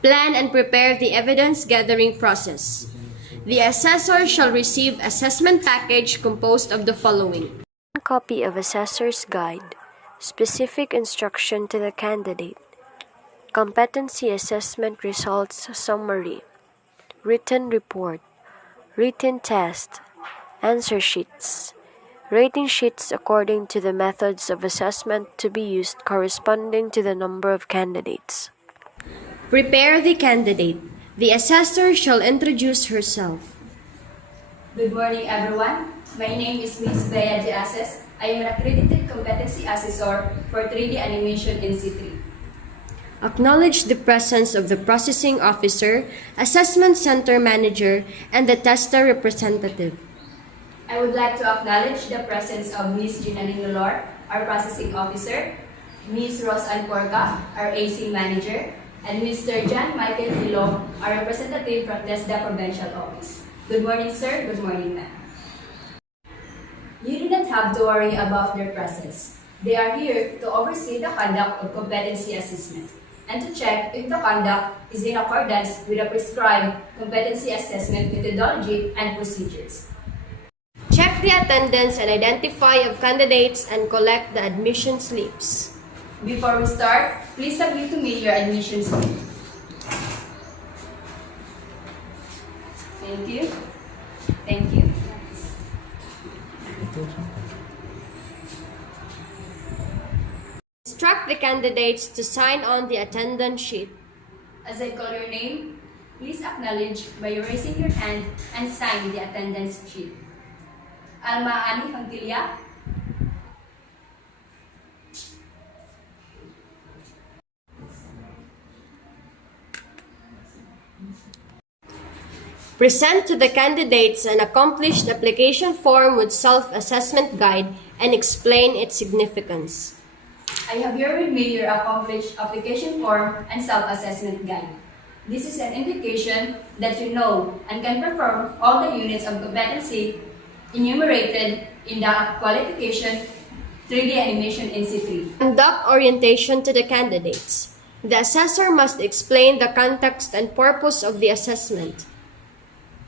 Plan and prepare the evidence gathering process. The assessor shall receive assessment package composed of the following: Copy of Assessor's Guide, specific instruction to the candidate, competency assessment results summary, written report, written test, answer sheets, rating sheets according to the methods of assessment to be used corresponding to the number of candidates. Prepare the candidate. The assessor shall introduce herself. Good morning, everyone. My name is Ms. Bea de Aces. I am an accredited competency assessor for 3D animation in C3. Acknowledge the presence of the processing officer, assessment center manager, and the tester representative. I would like to acknowledge the presence of Ms. Ginaline Lolor, our processing officer, Ms. Roseanne Porca, our AC manager, and Mr. John Michael Hilo, our representative from TESDA Provincial Office. Good morning, sir. Good morning, ma'am. You do not have to worry about their presence. They are here to oversee the conduct of competency assessment and to check if the conduct is in accordance with the prescribed competency assessment methodology and procedures. Check the attendance and identify of candidates and collect the admission slips. Before we start, please submit to me your admission slip. Thank you. Thank you. Instruct the candidates to sign on the attendance sheet. As I call your name, please acknowledge by raising your hand and sign the attendance sheet. Alma Ani Fantilla. Present to the candidates an accomplished application form with self-assessment guide and explain its significance. I have here with me your accomplished application form and self-assessment guide. This is an indication that you know and can perform all the units of competency enumerated in the qualification 3D animation in C3. Conduct orientation to the candidates. The assessor must explain the context and purpose of the assessment.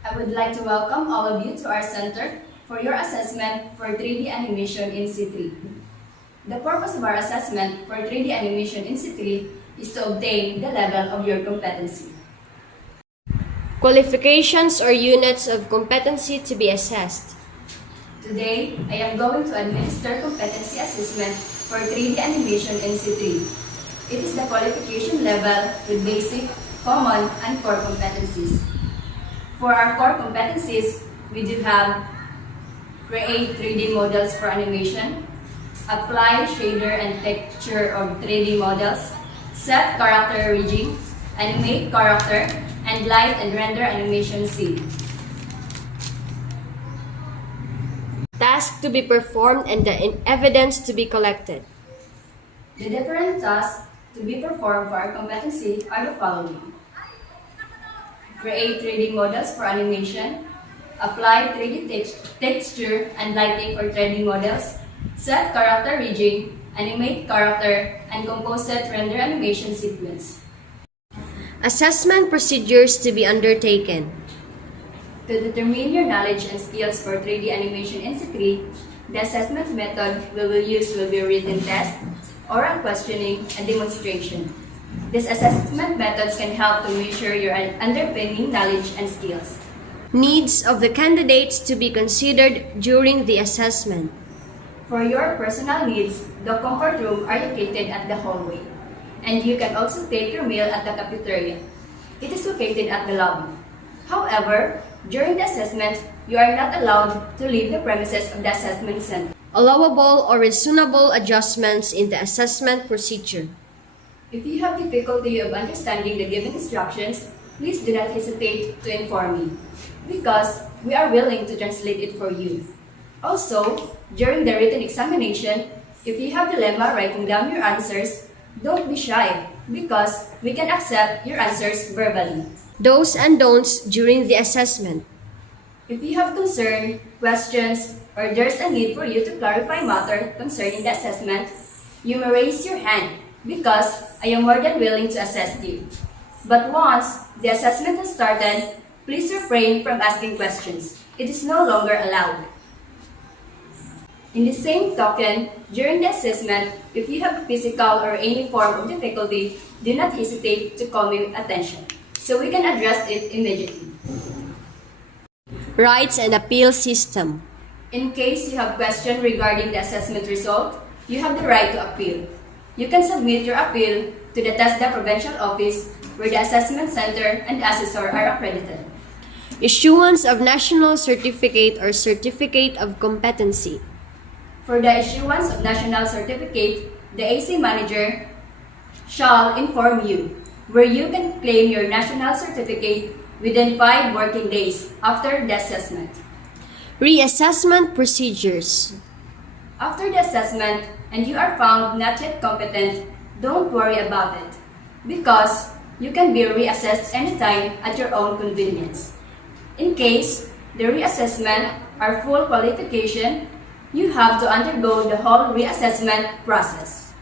I would like to welcome all of you to our center for your assessment for 3D animation in C3. The purpose of our assessment for 3D animation in C3 is to obtain the level of your competency. Qualifications or units of competency to be assessed. Today, I am going to administer competency assessment for 3D animation in C3. It is the qualification level with basic, common, and core competencies. For our core competencies, we do have create 3D models for animation, apply shader and texture of 3D models, set character rigging, animate character, and light and render animation scene. Task to be performed and the evidence to be collected. The different tasks to be performed for our competency are the following: create 3D models for animation, apply 3D texture and lighting for 3D models, set character rigging, animate character, and compose set render animation sequence. Assessment procedures to be undertaken. To determine your knowledge and skills for 3D animation in C3, the assessment method we will use will be written test, oral questioning, and demonstration. These assessment methods can help to measure your underpinning knowledge and skills. Needs of the candidates to be considered during the assessment. For your personal needs, the comfort room are located at the hallway, and you can also take your meal at the cafeteria. It is located at the lobby. However, during the assessment, you are not allowed to leave the premises of the assessment center. Allowable or reasonable adjustments in the assessment procedure. If you have difficulty of understanding the given instructions, please do not hesitate to inform me, because we are willing to translate it for you. Also, during the written examination, if you have dilemma writing down your answers, don't be shy, because we can accept your answers verbally. Do's and don'ts during the assessment. If you have concern, questions, or there's a need for you to clarify matter concerning the assessment, you may raise your hand, because I am more than willing to assist you. But once the assessment has started, please refrain from asking questions. It is no longer allowed. In the same token, during the assessment, if you have physical or any form of difficulty, do not hesitate to call me attention so we can address it immediately. Rights and appeal system. In case you have questions regarding the assessment result, you have the right to appeal. You can submit your appeal to the TESDA Provincial Office where the assessment center and assessor are accredited. Issuance of national certificate or certificate of competency. For the issuance of national certificate, the AC manager shall inform you where you can claim your national certificate within 5 working days after the assessment. Reassessment procedures. After the assessment and you are found not yet competent, don't worry about it because you can be reassessed anytime at your own convenience. In case the reassessment are full qualification, you have to undergo the whole reassessment process.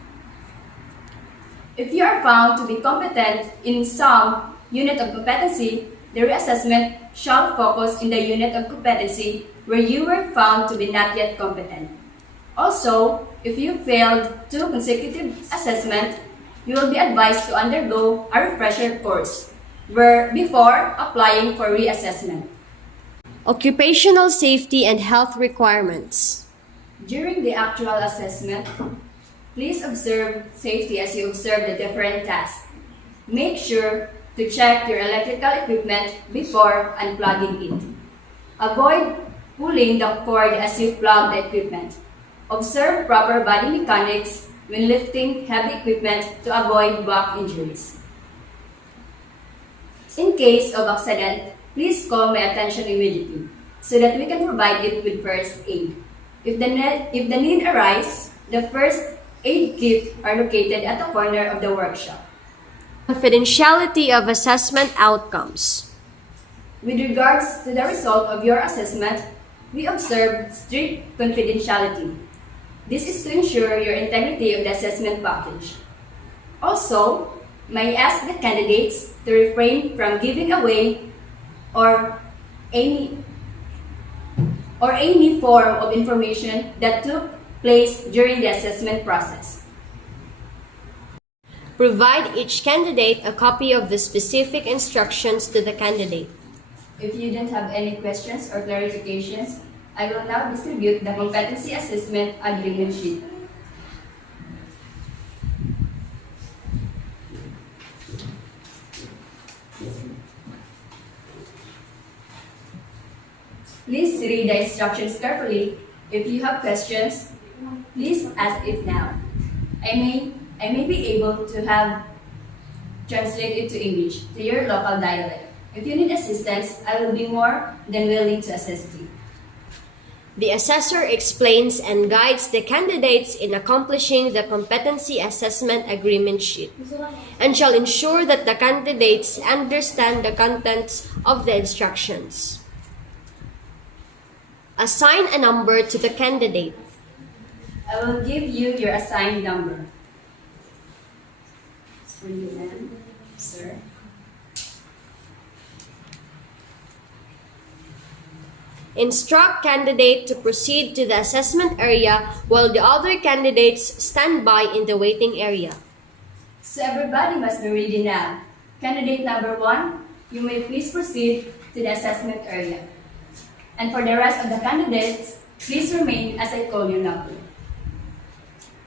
If you are found to be competent in some unit of competency, the reassessment shall focus in the unit of competency where you were found to be not yet competent. Also, if you failed 2 consecutive assessments, you will be advised to undergo a refresher course before applying for reassessment. Occupational safety and health requirements. During the actual assessment, please observe safety as you observe the different tasks. Make sure to check your electrical equipment before unplugging it. Avoid pulling the cord as you plug the equipment. Observe proper body mechanics when lifting heavy equipment to avoid back injuries. In case of accident, please call my attention immediately so that we can provide it with first aid. If the need arises, the first aid kit are located at the corner of the workshop. Confidentiality of assessment outcomes. With regards to the result of your assessment, we observe strict confidentiality. This is to ensure your integrity of the assessment package. Also, may I ask the candidates to refrain from giving away or any form of information that took place during the assessment process. Provide each candidate a copy of the specific instructions to the candidate. If you don't have any questions or clarifications, I will now distribute the competency assessment agreement sheet. Please read the instructions carefully. If you have questions, please ask it now. I may be able to have translate it to English to your local dialect. If you need assistance, I will be more than willing to assist you. The assessor explains and guides the candidates in accomplishing the competency assessment agreement sheet and shall ensure that the candidates understand the contents of the instructions. Assign a number to the candidate. I will give you your assigned number. It's for you then, sir. Instruct candidate to proceed to the assessment area while the other candidates stand by in the waiting area. So everybody must be ready now. Candidate number 1, you may please proceed to the assessment area. And for the rest of the candidates, please remain as I call your number.